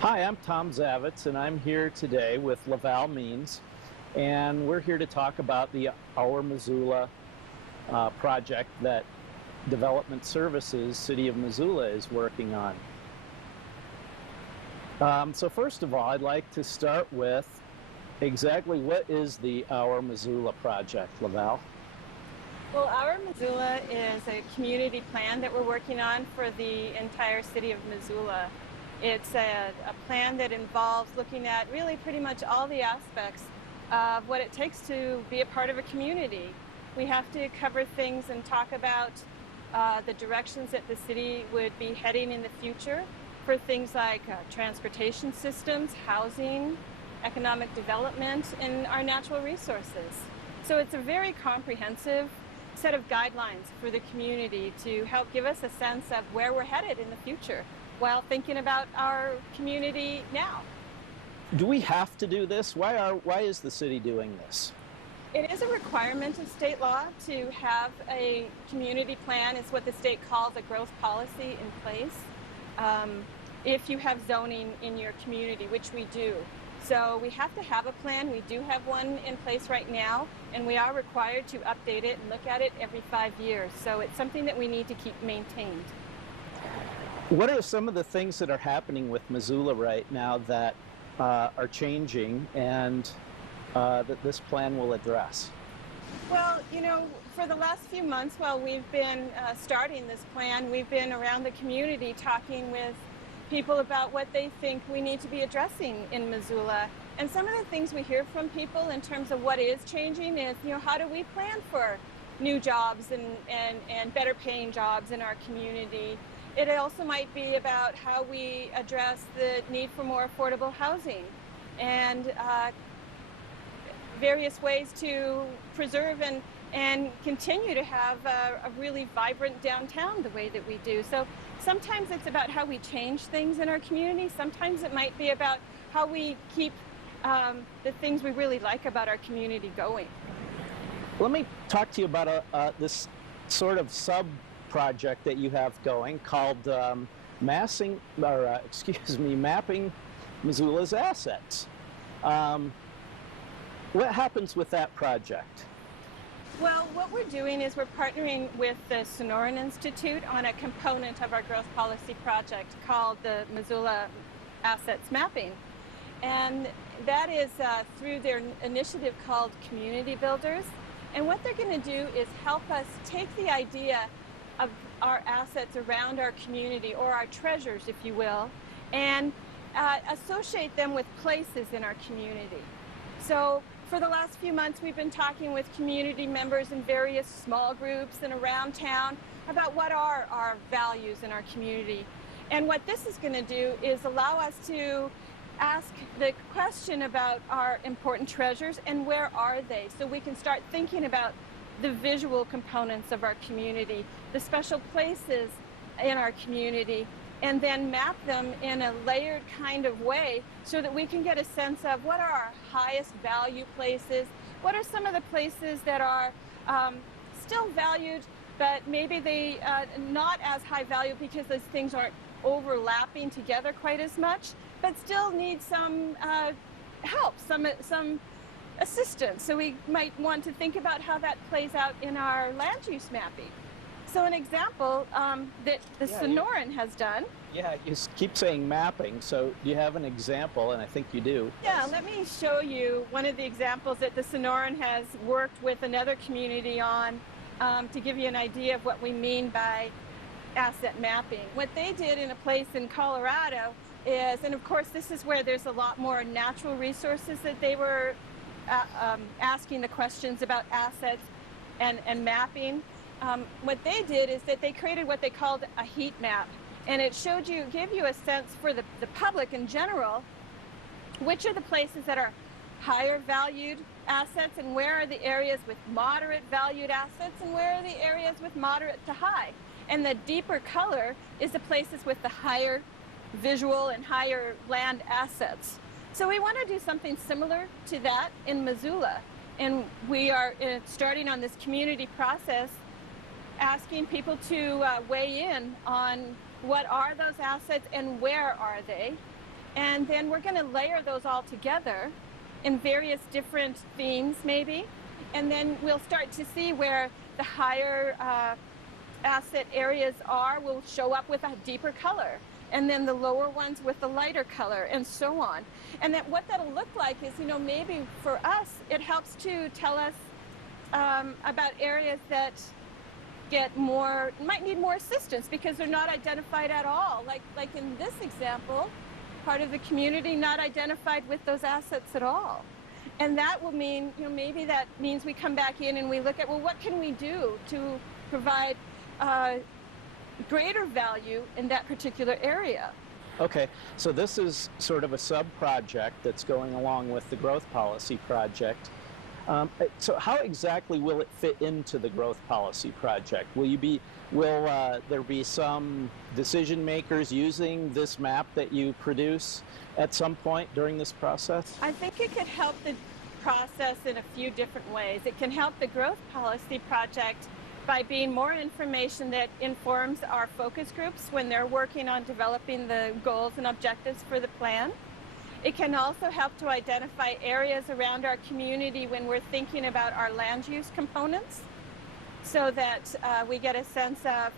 Hi, I'm Tom Zavitz, and I'm here today with Laval Means, and we're here to talk about the Our Missoula project that Development Services, City of Missoula, is working on. So first of all, I'd like to start with exactly what is the Our Missoula project, Laval? Well, our Missoula is a community plan that we're working on for the entire city of Missoula. It's a plan that involves looking at really pretty much all the aspects of what it takes to be a part of a community. We have to cover things and talk about the directions that the city would be heading in the future for things like transportation systems, housing, economic development, and our natural resources. So it's a very comprehensive set of guidelines for the community to help give us a sense of where we're headed in the future while thinking about our community now. Do we have to do this? Why is the city doing this? It is a requirement of state law to have a community plan. It's what the state calls a growth policy in place. If you have zoning in your community, which we do. So we have to have a plan. We do have one in place right now, and we are required to update it and look at it every 5 years. So it's something that we need to keep maintained. What are some of the things that are happening with Missoula right now that are changing and that this plan will address? Well, for the last few months while we've been starting this plan, we've been around the community talking with people about what they think we need to be addressing in Missoula. And some of the things we hear from people in terms of what is changing is, how do we plan for new jobs and better paying jobs in our community? It also might be about how we address the need for more affordable housing and various ways to preserve and continue to have a really vibrant downtown the way that we do. So sometimes it's about how we change things in our community. Sometimes it might be about how we keep the things we really like about our community going. Let me talk to you about this sort of sub-project that you have going called Mapping Missoula's Assets. What happens with that project? Well, what we're doing is we're partnering with the Sonoran Institute on a component of our growth policy project called the Missoula Assets Mapping. And that is through their initiative called Community Builders. And what they're going to do is help us take the idea of our assets around our community, or our treasures, if you will, and associate them with places in our community. So for the last few months, we've been talking with community members in various small groups and around town about what are our values in our community. And what this is going to do is allow us to ask the question about our important treasures and where are they, so we can start thinking about the visual components of our community, the special places in our community, and then map them in a layered kind of way so that we can get a sense of what are our highest value places, what are some of the places that are still valued, but maybe they not as high value because those things aren't overlapping together quite as much, but still need some help, some assistance. So we might want to think about how that plays out in our land use mapping. So an example that the Sonoran has done. Yeah, you keep saying mapping, so do you have an example? And I think you do. Yeah, let me show you one of the examples that the Sonoran has worked with another community on to give you an idea of what we mean by asset mapping. What they did in a place in Colorado is, and of course this is where there's a lot more natural resources that they were asking the questions about assets and mapping. What they did is that they created what they called a heat map, and it gave you a sense for the public in general, which are the places that are higher valued assets and where are the areas with moderate valued assets and where are the areas with moderate to high. And the deeper color is the places with the higher visual and higher land assets. So we want to do something similar to that in Missoula. And we are starting on this community process asking people to weigh in on what are those assets and where are they. And then we're going to layer those all together in various different themes maybe. And then we'll start to see where the higher asset areas will show up with a deeper color. And then the lower ones with the lighter color, and so on. And that what that'll look like is, maybe for us, it helps to tell us about areas that might need more assistance because they're not identified at all. Like in this example, part of the community not identified with those assets at all. And that will mean, maybe that means we come back in and we look at, well, what can we do to provide greater value in that particular area? Okay, so this is sort of a sub-project that's going along with the growth policy project. So how exactly will it fit into the growth policy project? Will there be some decision makers using this map that you produce at some point during this process? I think it could help the process in a few different ways. It can help the growth policy project by being more information that informs our focus groups when they're working on developing the goals and objectives for the plan. It can also help to identify areas around our community when we're thinking about our land use components, so that we get a sense of,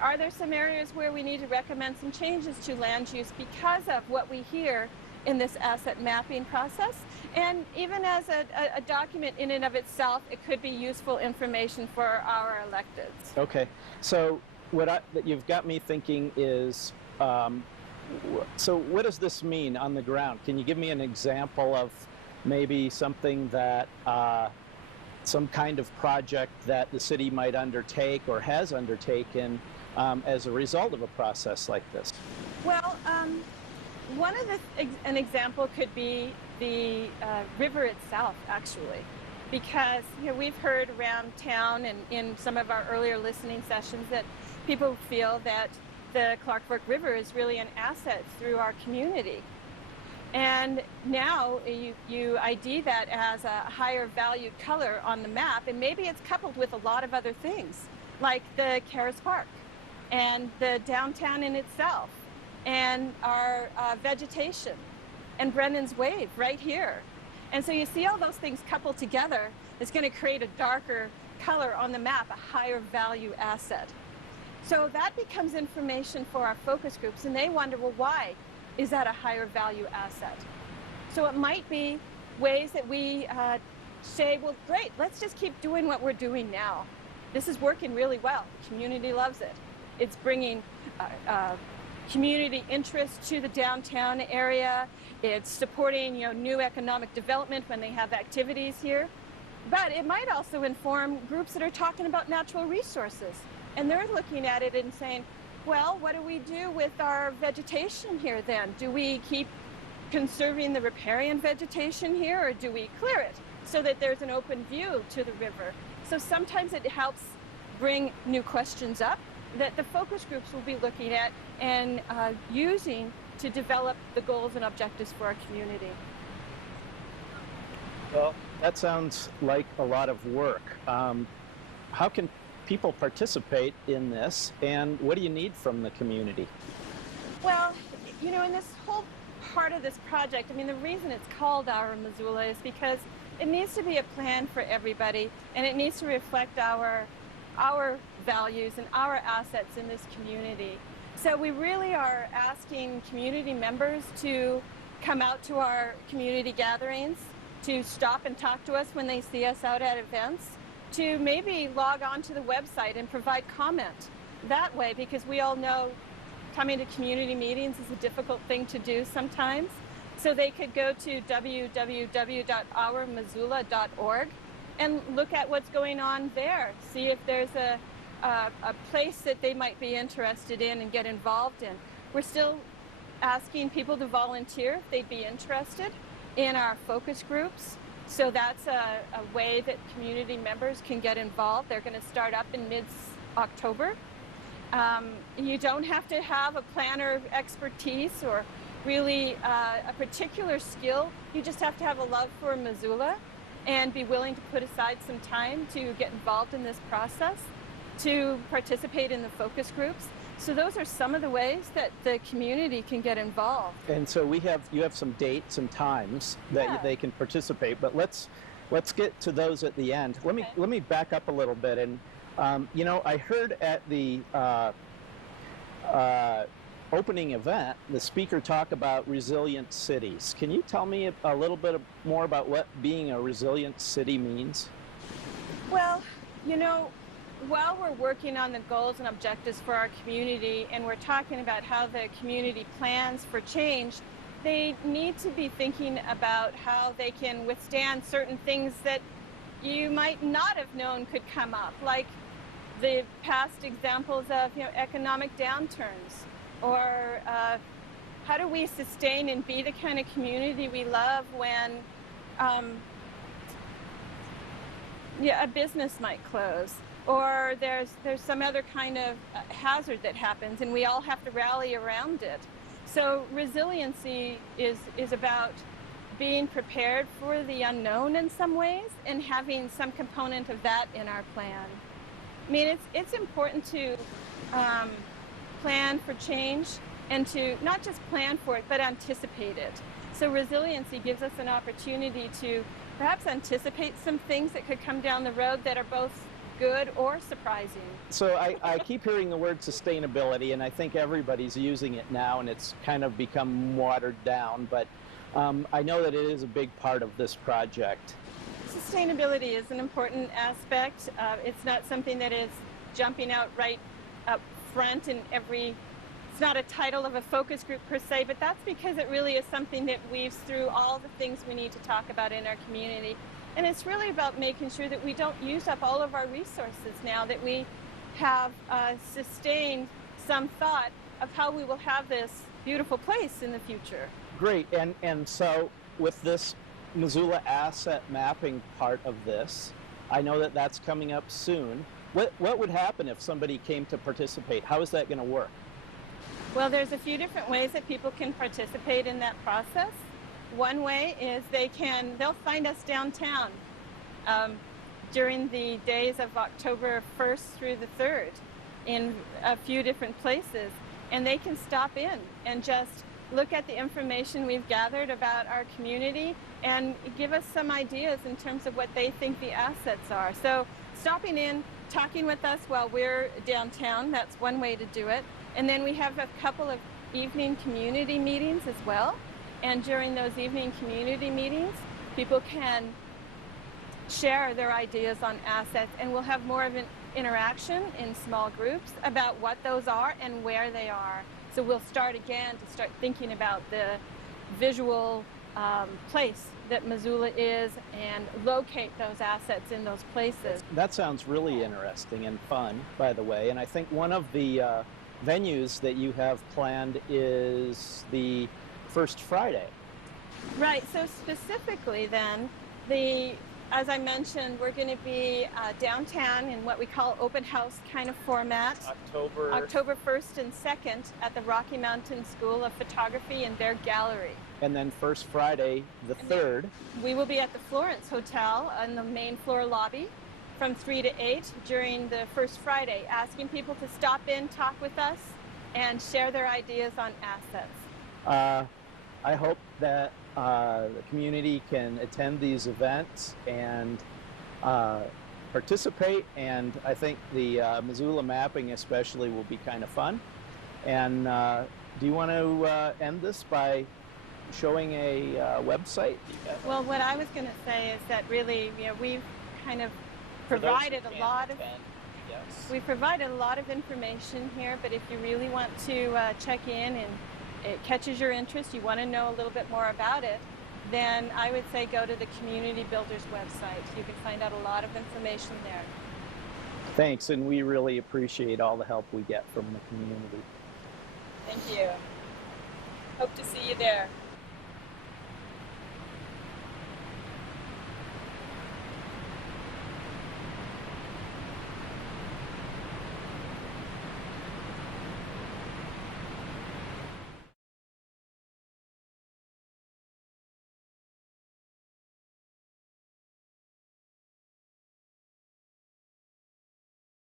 are there some areas where we need to recommend some changes to land use because of what we hear in this asset mapping process? And even as a document in and of itself, it could be useful information for our electeds. Okay, so what you've got me thinking is, so what does this mean on the ground? Can you give me an example of maybe something that, some kind of project that the city might undertake or has undertaken as a result of a process like this? Well, an example could be the river itself, actually, because we've heard around town and in some of our earlier listening sessions that people feel that the Clark Fork River is really an asset through our community. And now you ID that as a higher valued color on the map, and maybe it's coupled with a lot of other things, like the Caras Park and the downtown in itself, and our vegetation, and Brennan's Wave right here. And so you see all those things coupled together, it's going to create a darker color on the map, a higher value asset. So that becomes information for our focus groups, and they wonder, well, why is that a higher value asset? So it might be ways that we say, well, great, let's just keep doing what we're doing now. This is working really well. The community loves it. It's bringing community interest to the downtown area. It's supporting new economic development when they have activities here. But it might also inform groups that are talking about natural resources. And they're looking at it and saying, well, what do we do with our vegetation here then? Do we keep conserving the riparian vegetation here, or do we clear it so that there's an open view to the river? So sometimes it helps bring new questions up that the focus groups will be looking at and using to develop the goals and objectives for our community. Well, that sounds like a lot of work. How can people participate in this, and what do you need from the community? Well, in this whole part of this project, the reason it's called Our Missoula is because it needs to be a plan for everybody, and it needs to reflect our values and our assets in this community. So we really are asking community members to come out to our community gatherings, to stop and talk to us when they see us out at events, to maybe log on to the website and provide comment that way, because we all know coming to community meetings is a difficult thing to do sometimes. So they could go to www.ourmissoula.org and look at what's going on there, see if there's a place that they might be interested in and get involved in. We're still asking people to volunteer if they'd be interested in our focus groups. So that's a way that community members can get involved. They're going to start up in mid-October. You don't have to have a planner expertise or really a particular skill. You just have to have a love for Missoula and be willing to put aside some time to get involved in this process, to participate in the focus groups. So those are some of the ways that the community can get involved. And so you have some dates and times that Yeah. they can participate, but let's get to those at the end. Okay. Let me back up a little bit, and I heard at the opening event the speaker talk about resilient cities. Can you tell me a little bit more about what being a resilient city means? Well, while we're working on the goals and objectives for our community and we're talking about how the community plans for change, they need to be thinking about how they can withstand certain things that you might not have known could come up, like the past examples of economic downturns, or how do we sustain and be the kind of community we love when a business might close, or there's some other kind of hazard that happens and we all have to rally around it. So resiliency is about being prepared for the unknown in some ways and having some component of that in our plan. I mean, it's important to plan for change and to not just plan for it, but anticipate it. So resiliency gives us an opportunity to perhaps anticipate some things that could come down the road that are both good or surprising. So I keep hearing the word sustainability, and I think everybody's using it now, and it's kind of become watered down, but I know that it is a big part of this project. Sustainability is an important aspect. It's not something that is jumping out right up front in it's not a title of a focus group per se, but that's because it really is something that weaves through all the things we need to talk about in our community. And it's really about making sure that we don't use up all of our resources now, that we have sustained some thought of how we will have this beautiful place in the future. Great, and so with this Missoula asset mapping part of this, I know that that's coming up soon. What would happen if somebody came to participate? How is that going to work? Well, there's a few different ways that people can participate in that process. One way is they'll find us downtown during the days of October 1st through the 3rd in a few different places, and they can stop in and just look at the information we've gathered about our community and give us some ideas in terms of what they think the assets are. So stopping in, talking with us while we're downtown, that's one way to do it. And then we have a couple of evening community meetings as well. And during those evening community meetings, people can share their ideas on assets, and we'll have more of an interaction in small groups about what those are and where they are. So we'll start again to start thinking about the visual place that Missoula is and locate those assets in those places. That sounds really interesting and fun, by the way. And I think one of the venues that you have planned is the First Friday. Right, so specifically then, as I mentioned, we're going to be downtown in what we call open house kind of format. October 1st and 2nd at the Rocky Mountain School of Photography and their gallery. And then First Friday, the 3rd. We will be at the Florence Hotel on the main floor lobby from 3 to 8 during the First Friday, asking people to stop in, talk with us, and share their ideas on assets. I hope that the community can attend these events and participate, and I think the Missoula mapping especially will be kind of fun. And do you want to end this by showing a website? Well, what I was going to say is that really, we've kind of provided a lot of information here, but if you really want to check in and it catches your interest, you want to know a little bit more about it, then I would say go to the Community Builders website. You can find out a lot of information there. Thanks, and we really appreciate all the help we get from the community. Thank you. Hope to see you there.